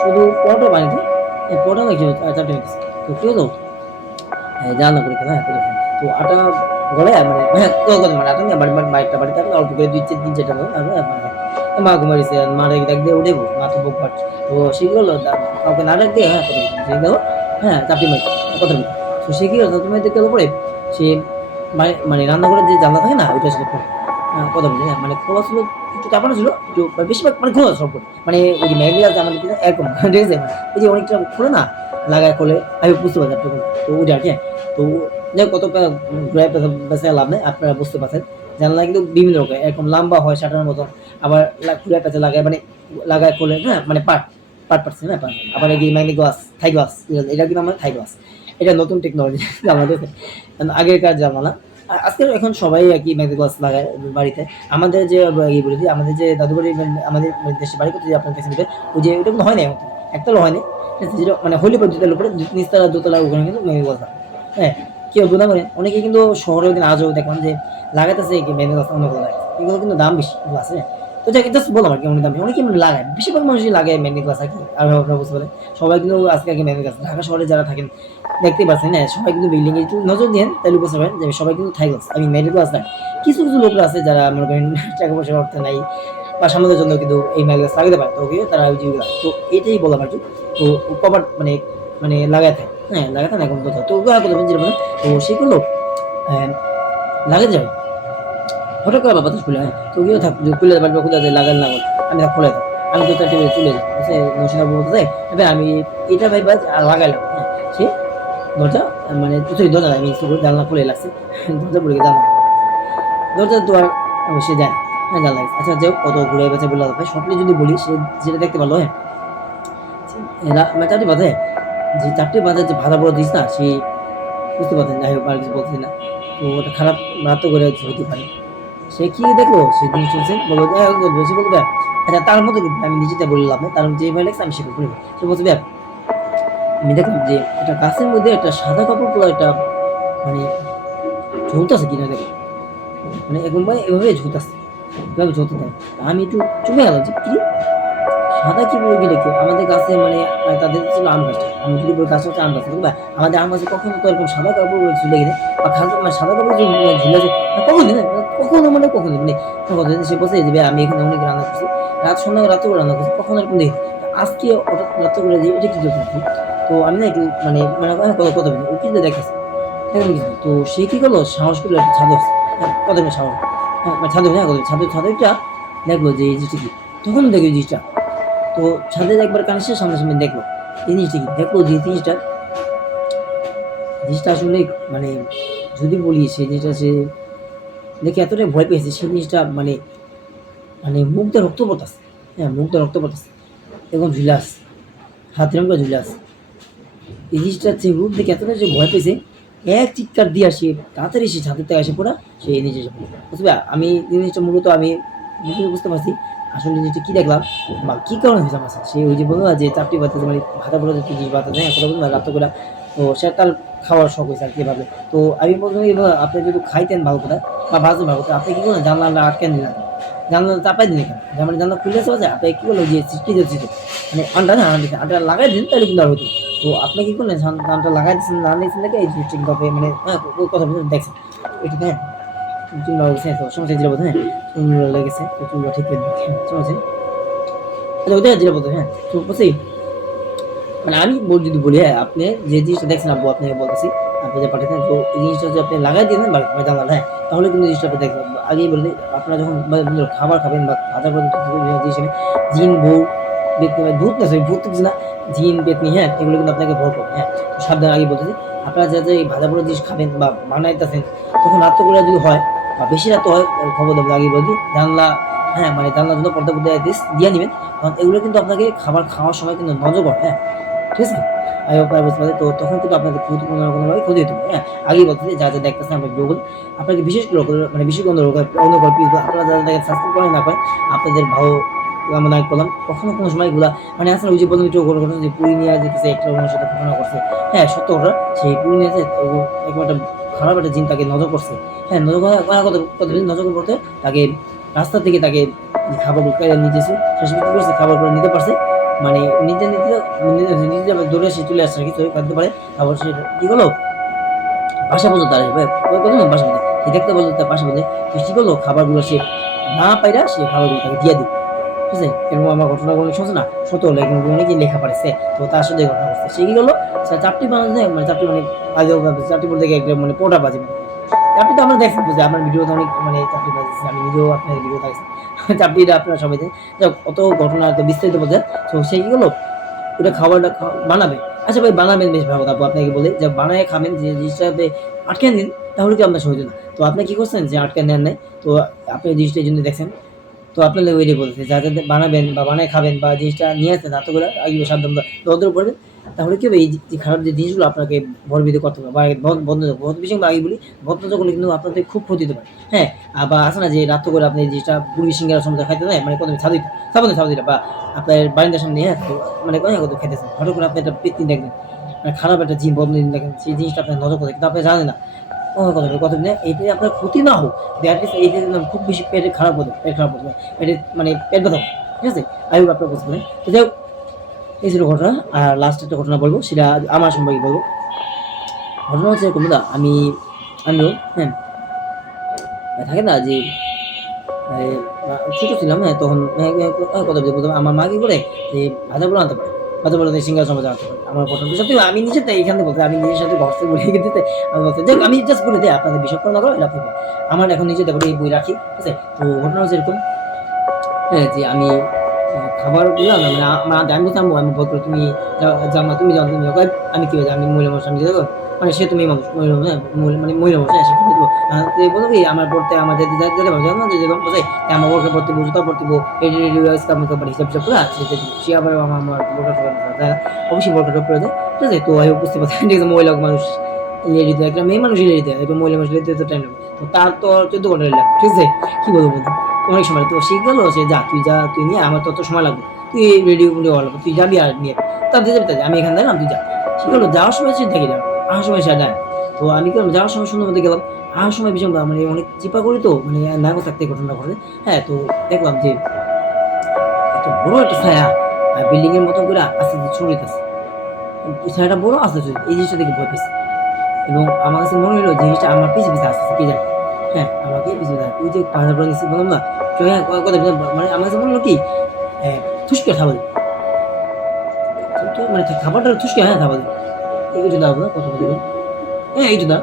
শুধু পোটা বানিয়ে পোটা মেখে চারটে মেখেছে, তো কি হলো জানা করে খেলা, হ্যাঁ? তো আটা গলায় মানে হ্যাঁ মানে আটা নিয়ে বাইকটা বাড়িতে আমি অল্প করে 2-4 মা ঘুমাইছে মা ডাক দিয়ে উঠে মা তো বুক পাচ্ছে, তো সেগুলো কাউকে না ডাক দিয়ে, হ্যাঁ? সে গেল, হ্যাঁ? চাপটি মাই কথা বলি, তো সে কি হলো চাপটি মাইতে গেল পরে সে মানে রান্নাঘরের যে জানলা থাকে না ওইটা ছিল কথা বলি, হ্যাঁ? মানে খোলা ছিল একটু চাপানো ছিল একটু বেশিরভাগ মানে খোলা সব করে মানে ওই যে ম্যাগি আছে আমাদের এরকম ঠিক আছে, ওই যে অনেকটা খোলে না লাগায় খোলে আমি বুঝতে পারছি আপনি তো ওইটা আর কি, তো যাই কত ঘুরায় পেঁচা লাভ নেই আপনারা বুঝতে পারছেন, জানলা কিন্তু বিভিন্ন রকম এরকম লম্বা হয় শাটারের মতন, আবার ঘুরায় পেঁচা লাগায় মানে লাগায় খোলে, হ্যাঁ? মানে পার্টস হ্যাঁ পার্ট, আবার এই ম্যাগনি গ্লাস থাই গ্লাস এটা কিন্তু আমার থাই গ্লাস, এটা নতুন টেকনোলজি আমাদের আগেরকার জামানা, আজকাল এখন সবাই আর কি ম্যাগনি গ্লাস লাগায় বাড়িতে, আমাদের যে এই বলে দিই আমাদের যে দাদু বাড়ি আমাদের দেশে বাড়ি করতে যে আপনার কাছে ওই যে ওটা কিন্তু হয় না এখন একতলা হয় না, যেটা মানে হলি পদ্ধতির উপরে নিচতলা দোতলা ওখানে কিন্তু ম্যাগনি গ্লাস হ্যাঁ কেউ গুণা করেন অনেকে কিন্তু শহরে দিন আজও দেখলাম যে লাগাইতেছে ম্যাগনি গ্লাস অন্য লাগায় এগুলো কিন্তু দাম বেশি গ্লাস, হ্যাঁ? তো যাকে জাস্ট বললাম আর কি অনেক দাম অনেকে লাগায় বেশিরভাগ মানুষই লাগায় ম্যাগনি গ্লাস আর কি, আর আপনারা বুঝতে পারেন সবাই কিন্তু আজকে আগে ম্যাগনি গ্লাস ঢাকা শহরে যারা থাকেন দেখতেই পাচ্ছেন, হ্যাঁ? সবাই কিন্তু বিল্ডিং এ একটু নজর দেন তাহলে বুঝতে পারেন যে সবাই কিন্তু থাই গ্লাস আমি ম্যাগনি গ্লাস নাই, কিছু কিছু লোকরা আছে যারা মনে করেন টাকা পয়সা অর্থ নাই বা সামনের জন্য কিন্তু এই মাইল গাছ লাগাতে পারে, তো ওকে তারা ওই যে তো এটাই বললাম আর কি। তো কভার মানে মানে লাগাতে থাকে, হ্যাঁ লাগাতে না এখন কোথাও, তো ওগুলো করবেন যেটা বলেন, তো সেগুলো লাগাতে যাবে হঠাৎ করে বাতাস খুলে, হ্যাঁ তো ওগুলো থাক খুলে পারবে, খুলে লাগাল লাগাল আমি থাক খুলে থাক, আমি তো তার টেবিলে চলে যাই, বুঝছে নসিনা বলতে এবার আমি এটা ভাই বাজ আর লাগাইলাম, হ্যাঁ সে দরজা মানে তুই দরজা আমি জানলা খুলে লাগছে, দরজা পড়ে গিয়ে জানলা দরজা তো আর সে যায়, হ্যাঁ জানলা লাগছে। আচ্ছা যে কত ঘুরে বেঁচে বললাম ভাই স্বপ্নে যদি বলি সে যেটা দেখতে পারলো, হ্যাঁ মানে চারটি বাজে, যে চারটি বাজে যে ভাড়া বড় দিস না সে বুঝতে পারছেন, যাই হোক আর কিছু বলছি না। তো ওটা খারাপ রাত করে হতে পারে, সে কি দেখলো সে জিনিস শুনছে বলবো সে বলবে আচ্ছা তার মতো আমি নিজেতে বললাম না, তার যে ভাই লাগছে আমি সেটা বলবো, সে বলছে আমি দেখলাম যে একটা গাছের মধ্যে একটা সাদা কাপড় পরা একটা মানে ঝুলতেছে কিনা দেখো, মানে এখন ভাই এভাবে ঝুলতেছে, এভাবে ঝুলতে থাকে, আমি একটু চুপে গেলাম যে কি সাদা কি বলে কি রেখে আমাদের গাছে মানে তাদের ছিল আম গাছ, আমি যদি গাছ হচ্ছে আম গাছ কিংবা আমাদের আম গাছে কখনো তো এরকম সাদা কাপড় ঝুলে গেলে বা মানে সাদা কাপড় ঝুলেছে কখন দিন কখনো মানে কখনো মানে কতদিন সে বসে যাবে আমি এখানে অনেক রান্না করছি রাত সন্ধ্যা রাত্রে করে রান্না করছি কখনো এরকম দেখি, আজকে হঠাৎ রাত্রে করে দিই এটা কি করছি, তো আমি না একটু মানে মানে কত কত ও কিন্তু দেখেছি এখন কিছু, তো সে কি করলো সাহস করলো একটা ছাদ কত সাহস, হ্যাঁ মানে ছাদ হ্যাঁ ছাদের ছাদেরটা দেখলো যে এই জিনিসটা কি, তখন দেখো এই জিনিসটা, তো ছাদের একবার কানেকশন সামনাসামনি দেখলো এই জিনিসটা কি, দেখলো যে জিনিসটা জিনিসটা আসলে মানে যদি বলি সেই জিনিসটা সে দেখে এতটাই ভয় পেয়েছে সেই জিনিসটা মানে মানে মুখটা রক্ত পড়তেছে, হ্যাঁ মুখটা রক্ত পড়তেছে এবং ঝুলে আসছে হাতের মুখে ঝুলে আসছে, এই জিনিসটা সে রূপ দেখে এতটা যে ভয় পেয়েছে এক চিৎকার দিয়ে আসে তাড়াতাড়ি সে ছাদের থেকে এসে পড়া সে নিচে এসে পড়ে বুঝতে আমি জিনিসটা মূলত আমি বুঝতে পারছি আসলে জিনিসটা কি দেখলাম বা কি কারণে হয়েছে আমার সাথে, সে ওই যে বললো না যে চারটি বাতাসে মানে ভাতা পড়ে যে জিনিস বাতাস হ্যাঁ কথা বলুন না রাত্র করে, তো সে তার খাওয়ার শখ হয়েছে আর কি ভাবে, তো আমি প্রথমে আপনি যদি খাইতেন ভালো কথা বা ভাজতেন ভালো কথা আপনি কি করেন জানলা আটকে দিলেন, জানলা চাপাই দিন এখানে যেমন জানলা খুলে আছে আপনি কি করলো যে কি যাচ্ছিল মানে আন্ডা না আন্ডা লাগাই দিন তাহলে কিন্তু আর হতো, তো আপনি কি করলেন ধানটা লাগাই দিচ্ছেন না নিয়েছেন দেখে এই জিনিসটা কিন্তু আপনি মানে হ্যাঁ কথা বলছেন দেখছেন এটা হ্যাঁ চুলটা গেছে তো সমস্যা যেটা বলতে হ্যাঁ চুলগুলো লেগেছে তো চুলটা ঠিক করে দিচ্ছে সমস্যা আচ্ছা ওদের যেটা বলতে হ্যাঁ তো বলছি মানে আমি যদি বলি হ্যাঁ আপনি যে জিনিসটা দেখছেন আব্বু আপনাকে বলতেছি আপনি যে পাঠাতেন তো এই জিনিসটা যদি আপনি লাগাই দিয়েছেন বাড়িতে জানলাম হ্যাঁ তাহলে কিন্তু জিনিসটা আপনি দেখবেন আগেই বলে আপনারা যখন খাবার খাবেন বা ভাজা জিনিস জিন বউ বেতনি ভূত না সরি ভূত কিছু না জিন বেতনি হ্যাঁ এগুলো কিন্তু আপনাকে ভর করবে হ্যাঁ তো সাবধান আগে বলতেছি আপনারা যা এই ভাজা পোড়া জিনিস খাবেন বা বানাইতেছেন তখন রাত্র করে যদি হয় বা বেশি রাত হয় খবর দেবেন আগে বলি জানলা হ্যাঁ মানে জানলার জন্য পর্দা পর্দা দিয়ে নেবেন, কারণ এগুলো কিন্তু আপনাকে খাবার খাওয়ার সময় কিন্তু নজর করে হ্যাঁ ঠিক আছে আই হোপ বুঝতে পারে, তো তখন কিন্তু আপনাদের ক্ষতি কোনোভাবে ক্ষতি হতে পারে হ্যাঁ আগেই বলতে যা যা দেখতেছেন আপনার গুগল আপনাকে বিশেষ করে মানে বিশেষ অনুগ্রহ প্লিজ আপনারা যারা দেখেন সাবস্ক্রাইব করেন না করেন আপনাদের ভালো কামনা করলাম, কখনো কোনো সময় এগুলা মানে আসলে ওই যে বললাম একটু ঘটনা যে পুরী নিয়ে যেতেছে একটা ওনার সাথে ঘটনা করছে হ্যাঁ সত্য ঘটনা সেই পুরী নিয়ে একবার একটা খারাপ একটা জিন তাকে নজর করছে হ্যাঁ নজর করা কতদিন নজর করতে তাকে রাস্তা থেকে তাকে খাবার নিয়ে যেছে শেষ কি করছে খাবার করে নিতে পারছে মানে নিজে নিজে দৌড়ে সে চলে আসছে কিছু কাঁদতে পারে আবার সে কি করলো বাসা পর্যন্ত আসবে বাসা পর্যন্ত সে দেখতে বললো তার বাসা পর্যন্ত তো কি করলো খাবারগুলো সে না পাইরা সে খাবারগুলো তাকে দিয়ে দিল ঠিক আছে এরকম আমার ঘটনাগুলো শুনছে না সত্য হলো এরকম অনেকেই লেখা পারেছে তো তার সাথে ঘটনা করছে সে কি করলো চারটি বাজে মানে চারটি মানে আগে চারটি বলতে গিয়ে একদম মানে পোটা বাজে চারটি তো আমরা দেখছি বুঝি আমার ভিডিওতে অনেক মানে চারটি বাজেছে আমি নিজেও আপনার ভিডিও দেখছি চারটিটা আপনারা সবাই অত ঘটনা বিস্তারিত বোঝা তো সে কি করলো ওটা খাবারটা বানাবে আচ্ছা ভাই বানাবেন বেশ ভালো আপু আপনাকে বলে যে বানায় খাবেন যে জিনিসটাতে আটকে নিন তাহলে কি আপনার সহজ না, তো আপনি কি করছেন যে আটকে নেন নাই তো আপনি জিনিসটা এই জন্য দেখছেন তো আপনাদের ওইটাই বলতেছে যা যাতে বানাবেন বা বানায় খাবেন বা জিনিসটা নিয়ে আসেন এতগুলো আগে সাবধান রোদের উপরে তাহলে কি হবে এই যে খারাপ যে জিনিসগুলো আপনাকে ভরবিতে করতে হবে বা বন্ধ বহুত বেশি আগে বলি বন্ধ করলে কিন্তু আপনাদের খুব ক্ষতি হতে পারে হ্যাঁ বা আসে না যে রাত্র করে আপনি জিনিসটা পুরি সিঙ্গার সময় খাইতে নেয় মানে প্রথমে ছাদিটা বা আপনার বারিন্দার সামনে হ্যাঁ তো মানে কত খেতেছেন হঠাৎ করে আপনি একটা পেতনি দেখবেন মানে খারাপ একটা জিন বন্ধ দিন দেখেন সেই জিনিসটা আপনার নজর করে কিন্তু আপনি জানেন না কথা এটাই আপনার ক্ষতি না হোক এইটা খুব বেশি পেটে খারাপ হতো পেট খারাপ হতো পেটে মানে পেট ব্যথা ঠিক আছে আই হোপ আপনার বুঝতে পারেন তো যাই হোক এই ছিল ঘটনা আর লাস্ট একটা ঘটনা বলবো সেটা আমার সম্পর্কে বলবো ঘটনা হচ্ছে কোনটা আমিও হ্যাঁ থাকে না যে ছোট ছিলাম, হ্যাঁ তখন কথা বলতে আমার মা কি করে যে ভাজা পোলা আনতে পারে, ভাজা পোলা সিঙ্গার সময় আনতে পারে। আমার প্রথম সত্যি আমি নিজে তাই এখানে বলতে আমি নিজের সাথে ঘর থেকে বলে গেতে আমি বলতে যাক আমি জাস্ট বলে দিই আপনাদের বিষয় করে না করো এটা আপনাদের। আমার এখন নিজে দেখো এই বই রাখি, ঠিক আছে। তো ঘটনা হচ্ছে এরকম, হ্যাঁ যে আমি খাবারগুলো না মানে আমার আমি বলতাম আমি বলতো তুমি জামা তুমি জানো তুমি যাও আমি কি আমি মহিলা মানুষ আমি যাবো মানে সে তুমি মানুষ মহিলা মানুষ, হ্যাঁ মানে মহিলা মানুষ, হ্যাঁ সেটা দেবো। বলো কি আমার পড়তে আমার যেতে যেতে যেতে জানো যে যেরকম বোঝাই আমার বোরকা পড়তে বলবো জুতা পড়তে এডি রেডি কাম কাপড় হিসাব হিসাব করে আছে সে আবার আমার বোরকা টোকা অবশ্যই বোরকা টোক করে দেয়, ঠিক আছে। তো আমি বুঝতে পারছি ঠিক আছে মহিলা মানুষ লেডি দেয় একটা মেয়ে মানুষ লেডি দেয় একটা মহিলা মানুষ লেডি দিতে টাইম লাগবে। তো তার তো 14 ঘন্টা লাগবে, ঠিক আছে। কি বলবো বলতো অনেক সময় তো শিখ গেলো সে যা তুই নিয়ে আমার তত সময় লাগবে তুই রেডি লাগবে তুই যাবি আর নিয়ে তাদের যাবি তাদের আমি এখানে দাঁড়ালাম তুই যা ঠিক হলো। যাওয়ার সময় সে দেখে যাবে আসার সময় সে যায়। তো আমি কি যাওয়ার সময় সুন্দর মধ্যে গেলাম, আসার সময় ভীষণ মানে অনেক চিপা করি তো মানে নাগো থাকতে ঘটনা ঘটে। হ্যাঁ তো দেখলাম যে একটা বড় একটা ছায়া বিল্ডিং এর মতো করে আস্তে আস্তে ছড়িতেছে, ছায়াটা বড় আস্তে আস্তে এই জিনিসটা দেখে ভয় পেয়েছি এবং আমার কাছে মনে হলো জিনিসটা আমার পিছিয়ে পিছিয়ে আসতেছে কে জানে। হ্যাঁ আমাকে পিছিয়ে যায় ওই যে পাহাড় পড়ে নিচ্ছি বললাম না তো হ্যাঁ কথা মানে আমার কাছে মনে হলো কি থুসকে খাবার মানে খাবারটা থুসকে হ্যাঁ খাবার এইটু দাও না কথা বলি হ্যাঁ এইটু দাও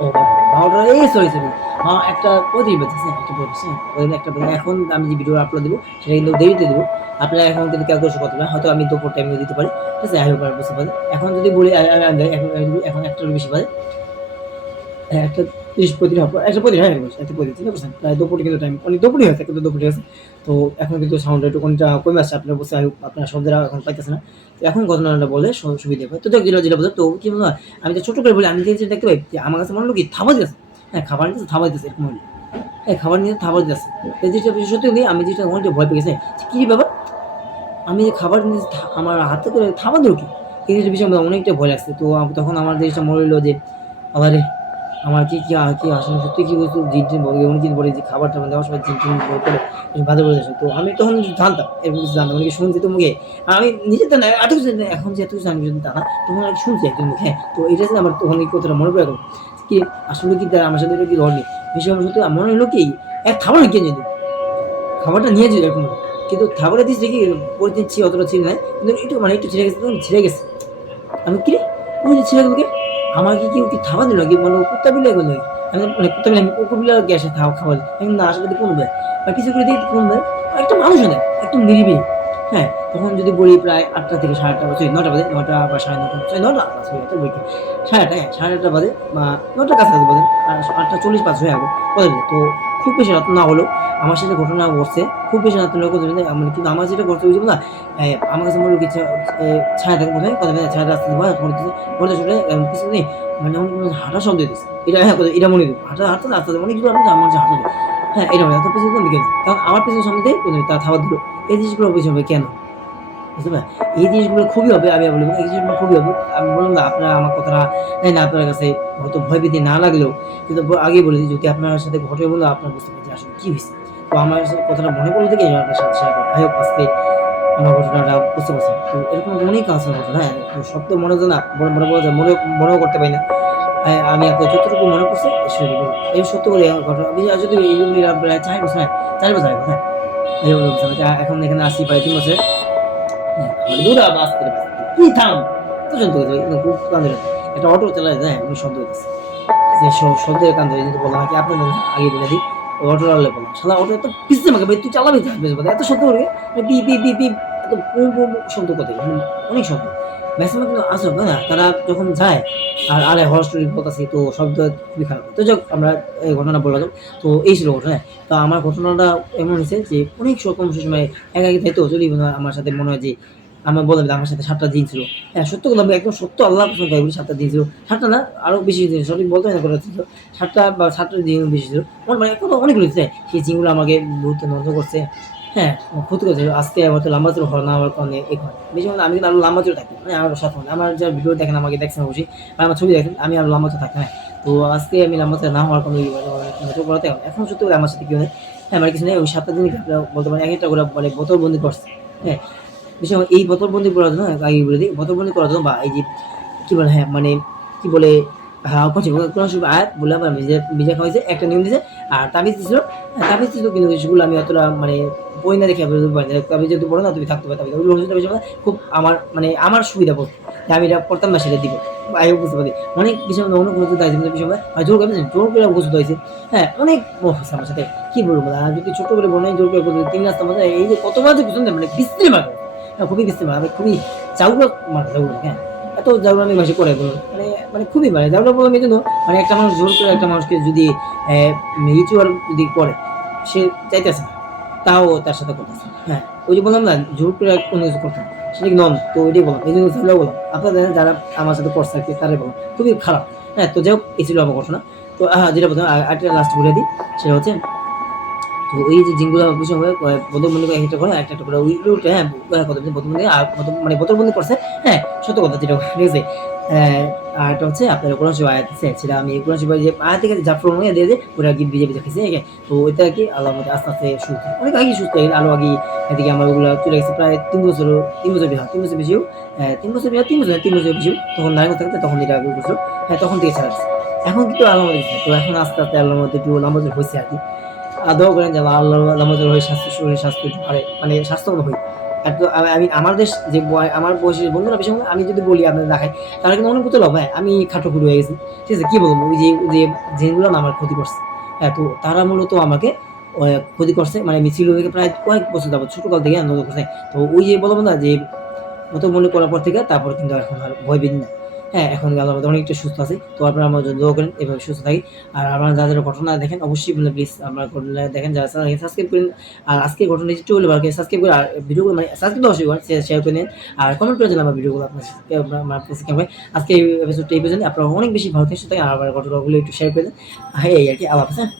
ও বাবাটা এই সরি সরি একটা প্রদীপ আছে একটা প্রদীপ একটা এখন আমি যে ভিডিও আপলোড দেবো সেটা কিন্তু দেরিতে দেবো। আপনারা এখন কিন্তু ক্যালকুলেশন করতে পারেন হয়তো আমি দুপুর টাইমে দিতে পারি, ঠিক আছে। আই হোপ আর বুঝতে পারি এখন যদি বলি এখন একটার বেশি পারে একটা 30-35 একটা 35 হ্যাঁ একটা 35% প্রায় দুপুরে কিন্তু টাইম অনেক দুপুরই হয়েছে কিন্তু দুপুরে আছে। তো এখন কিন্তু সাউন্ড একটু কোনটা কমে আসছে আপনার বসে আপনার শব্দরা এখন পাইতেছে না। তো এখন ঘটনাটা বলে সুবিধা হয় তো দেখ যেটা যেটা বলতে তো কি বলবো আমি তো ছোট করে বলি আমি যে দেখতে পাই যে আমার কাছে মনে হলো কি থাবা দিতেছে, হ্যাঁ খাবার নিতে থাবা দিতেছে এরকম হলো, হ্যাঁ খাবার নিতে থাবা দিতেছে। এই যেটা সত্যি নেই আমি যেটা অনেকটা ভয় পেয়ে গেছি কি ব্যাপার আমি যে খাবার নিতে আমার হাতে করে থাবা দিল কি এই জিনিসটা বিষয়ে অনেকটা ভয় লাগছে। তো তখন আমার জিনিসটা মনে হলো যে আবার আমার কি আসলে সত্যি কি বলতো জিন বলে অনেকদিন পরে যে খাবারটা মানে দেওয়ার সময় জিন করে বাজে বলে আসে। তো আমি তখন জানতাম এরকম কিছু জানতাম অনেকে শুনছি তো মুখে আমি নিজে তো না এত কিছু এখন যে এত কিছু আমি যদি তা না তখন আর শুনছি একজন মুখে। হ্যাঁ তো এটা আমার তখন এই কথাটা মনে পড়ে গেল কি আসলে কি আমার সাথে কি ধরনি বিষয় সত্যি মনে হলো কি এক খাবার কিনে যেত খাবারটা নিয়ে যেত এরকম কিন্তু খাবারের দিস দেখি পরিচিত ছিল অতটা ছিল না কিন্তু একটু মানে একটু ছিঁড়ে গেছে ছিঁড়ে গেছে আমি কি ওই যে ছিঁড়ে গেল আমার কি কেউ কি খাওয়া দিল কি মানে কুত্তা বিলে গেলো আমি মানে কুত্তা বিলে আমি কুকুর বিলে গ্যাসে খাওয়া দিই আমি না আসলে কোনো দেয় বা কিছু করে দিই কোনো দেয় একটা মানুষও নেয় একদম নিরিবিলি। হ্যাঁ তখন যদি বলি প্রায় 8টা থেকে 8:30 সরি 9টা বাজে 9টা বা 9:30 সরি 9টা সরি এত বইটি 8:30 হ্যাঁ 8:30 বাজে বা 9টার কাছাকাছি বাজে 8:40 হয়ে যাবে বলবে। তো খুব বেশি রাত না হলেও আমার সাথে ঘটনা ঘটছে খুব বেশি রাত না করতে মানে কিন্তু আমার যেটা ঘটছে ওই না আমার কাছে মনে হয় ছায়া থাকে বোধ হয় কথা ছায়া রাস্তা ঘুরতে চলে পিছনে মানে হাঁটা শব্দ দিতেছে এটা হ্যাঁ এটা মনে দিত হাঁটা হাঁটতে রাস্তা অনেক দূর আপনি আমার যে হাঁটা হ্যাঁ এটা এত পিছনে দিকে কারণ আমার পিছনে সামনে দিয়ে তার খাবার দিল এই জিনিসগুলো পিছনে হবে কেন বুঝতে পারেন এই জিনিসগুলো খুবই হবে আমি বলবো এই জিনিসগুলো খুবই হবে। আমি বললাম না আপনারা আমার কথাটা না আপনার কাছে হয়তো ভয়ভীতি না লাগলেও কিন্তু আগে বলে দিই যদি আপনার সাথে ঘটে বলে আপনার বুঝতে পারছি আসলে কি হয়েছে। তো আমার কথাটা মনে পড়লো থেকে আপনার সাথে শেয়ার করি ভাই আজকে আমার ঘটনাটা বুঝতে পারছেন। তো এরকম অনেক আছে ঘটনা, হ্যাঁ তো সব তো মনে তো না মনে বলা যায় মনেও করতে পারি না। আমি আপনার যতটুকু মনে করছি সেটুকু বলি এই সত্য করে ঘটনা আমি যদি এইগুলি প্রায় 4 বছর হ্যাঁ 4 বছর আগে হ্যাঁ এই বছর এখন এখানে আসছি প্রায় 3 বছর। হ্যাঁ মানে দূরা বাস করে কি থাম পর্যন্ত খুব কান্দে একটা অটো চালায় যায় উনি শব্দ হইতেছে যে শব্দের কান্দে যদি বলা হয় কি আপনার আগে বলে দিই অটো চালালে বললাম শালা অটো এত পিছতে আমাকে ভাই তুই চালাবি এত শব্দ করবে বি বি বি বি এত শব্দ করতে অনেক শব্দ ম্যাক্সিমাম কিন্তু আসব না তারা যখন যায় আর আরে হর স্টোরি বলতেছি তো শব্দ খুবই খারাপ। তো যাক আমরা এই ঘটনা বললাম তো এই ছিল ঘটনা। তো আমার ঘটনাটা এমন হয়েছে যে অনেক রকম সময় একাকি থাকতো যদি আমার সাথে মনে হয় যে আমার বললাম আমার সাথে 7টা দিন ছিল, হ্যাঁ সত্য কথা আমি একদম সত্য আল্লাহ কসম খাই বলি 7টা দিন ছিল 7টা না আরও বেশি দিন সঠিক বলতে হয় না করে ছিল 7টা বা 7টা দিন বেশি ছিল মানে কোনো অনেকগুলো দিচ্ছে সেই জিনগুলো আমাকে ঘুরতে নষ্ট করছে, হ্যাঁ ক্ষতি করছে আজকে হয়তো লম্বা চোর হওয়া না হওয়ার কারণে এই কারণে বেশি আমি কিন্তু আরো লম্বা চোর থাকি মানে আমার সাথে আমার যা ভিডিও দেখেন আমাকে দেখছেন অবশ্যই বা আমার ছবি দেখেন আমি আরো লম্বা চোর থাকি হ্যাঁ। তো আজকে আমি লম্বা চোর না হওয়ার কারণে নজর করাতে এখন সত্যি করে আমার সাথে কি হয় হ্যাঁ আমার কিছু নেই ওই 7টা দিন বলতে পারেন এক একটা করে মানে বোতলবন্দি করছে হ্যাঁ বিষয় এই বোতলবন্দি করার জন্য আগে বলে দিই বোতলবন্দি করার জন্য বা এই যে কি বলে হ্যাঁ মানে কি বলে হ্যাঁ, করছি কোরআন শরীফ আয়াত বললাম আমি যে ভিজা খাওয়াইছে, একটা নিয়ম দিছে। আর তাবিজ দিছিল, তাবিজ দিছিল কিন্তু সেগুলো আমি অতটা মানে পড়ি না দেখে বলতে পারি না। তাবিজ যেহেতু পড়ো না তুমি থাকতে পারো তাবিজ। ওগুলো হুজুর তাবিজ খুব আমার মানে আমার সুবিধা পড়তো। আমি এটা পড়তাম না সেটা দিব। আই বুঝতে পারি। অনেক বিষয় অন্য কোনো কিছু দাইছে কিন্তু বিষয় জোর করে জোর করে গোসল হইছে। হ্যাঁ, অনেক হইছে আমার সাথে। কি বলবো? আর যদি ছোট করে বর্ণনা জোর করে ৩ রাস্তার মধ্যে এই যে কতবার যে পিছন দেয় মানে বিশ্রী মারে। হ্যাঁ, খুবই বিশ্রী মারে। আমি খুবই জাউরা মারে জাউরা, হ্যাঁ। এত জাউরামি ভাষা করে বলুন। মানে খুবই মানে জাউরা বললাম এজন্য মানে একটা মানুষ জোর করে একটা মানুষকে যদি রিচুয়াল যদি করে, সে চাইতেছে না। তাও তার সাথে করতেছে। হ্যাঁ, ওই যে বললাম না জোর করে কোনো কিছু করতে না। সেটা কি নন? তো ওইটাই বললাম। এইজন্য সেগুলো বললাম। আপনাদের যারা আমার সাথে করছে আরকি তারাই বললাম। খুবই খারাপ। হ্যাঁ, তো যাই হোক এই ছিল আমার ঘটনা। তো যেটা বলছিলাম আরেকটা লাস্ট বলে দিই। সেটা হচ্ছে তো এই যে জিনগুলো বিষয় হয়ে বোধবন্দি করে একটা করে একটা, একটা করে ওইগুলো উঠে হ্যাঁ, কথা বলছি বোধবন্দি আর মানে বোতলবন্দি করছে। হ্যাঁ, সত্য কথা যেটা ঠিক আছে? আর একটা হচ্ছে আপনার কোরআন শরীফ আয়াত আছে সেটা আমি কোরআন শরীফের যে আয়াত থেকে জাফরান নিয়ে দিয়ে যে ওটা আরকি ভিজে, ভিজে খাইছি। হ্যাঁ? তো ওইটা আরকি আল্লাহর মধ্যে আস্তে, আস্তে সুস্থ অনেক আগেই সুস্থ হয়ে গেছে। আরো আগে এদিকে আমার ওগুলা চলে গেছে প্রায় ৩ বছর, ৩ বছর হ্যাঁ, ৩ বছর বেশিও ৩ বছর ৩ বছর ৩ বছর বেশিও তখন নারায়ণ থাকতে তখন এটা আগে করছিল। হ্যাঁ, তখন থেকে ছাড়া দিছে। এখন কিন্তু আল্লাহর মধ্যে তো এখন আস্তে, আস্তে আল্লাহর মধ্যে একটু নামাজ হইছে আরকি। দোয়া করেন যেন আল্লাহ আমাদের হয়ে শরীর স্বাস্থ্য একটু মানে স্বাস্থ্যবান হই। আর তো আমি আমার দেশ যে আমার বয়সী বন্ধুরা বেশি আমি যদি বলি আপনাদের দেখাই, তারা কিন্তু অনেক লাভ হয়। আমি খাটো-খুটো হয়ে গেছি। ঠিক আছে? কি বলবো? ওই যে যেগুলো না আমার ক্ষতি করছে। হ্যাঁ, তো তারা মূলত আমাকে ক্ষতি করছে। মানে আমি ছিল থেকে প্রায় কয়েক বছর যাবত ছোটকাল থেকে আনন্দ করছে। তো ওই যে বললাম না যে মতো মনে করার পর থেকে তারপর কিন্তু এখন আর ভয়ভীত না। হ্যাঁ, এখন আল্লাহর রহমতে অনেকটা সুস্থ আছি। তো আপনারা আমার জন্য দোয়া করেন এভাবে সুস্থ থাকি। আর আপনারা যারা ঘটনা দেখেন অবশ্যই বলবেন প্লিজ আমার ঘটনা দেখেন যারা সাবস্ক্রাইব করেন। আর আজকের ঘটনা একটু হলেও আরকি সাবস্ক্রাইব করে আর ভিডিওগুলো মানে সাবস্ক্রাইব তো অবশ্যই করেন, শেয়ার করে নিন। আর কমেন্ট করে জানান আমার ভিডিওগুলো আপনার কাছে কেমন হয়। আজকে এই এপিসোডটা এই পর্যন্তই। আপনারা অনেক বেশি ভালো থাকেন সুস্থ থাকেন। আর আমার ঘটনাগুলো একটু শেয়ার করে দেন। হ্যাঁ, এই আরকি। আল্লাহ হাফেজ, হ্যাঁ?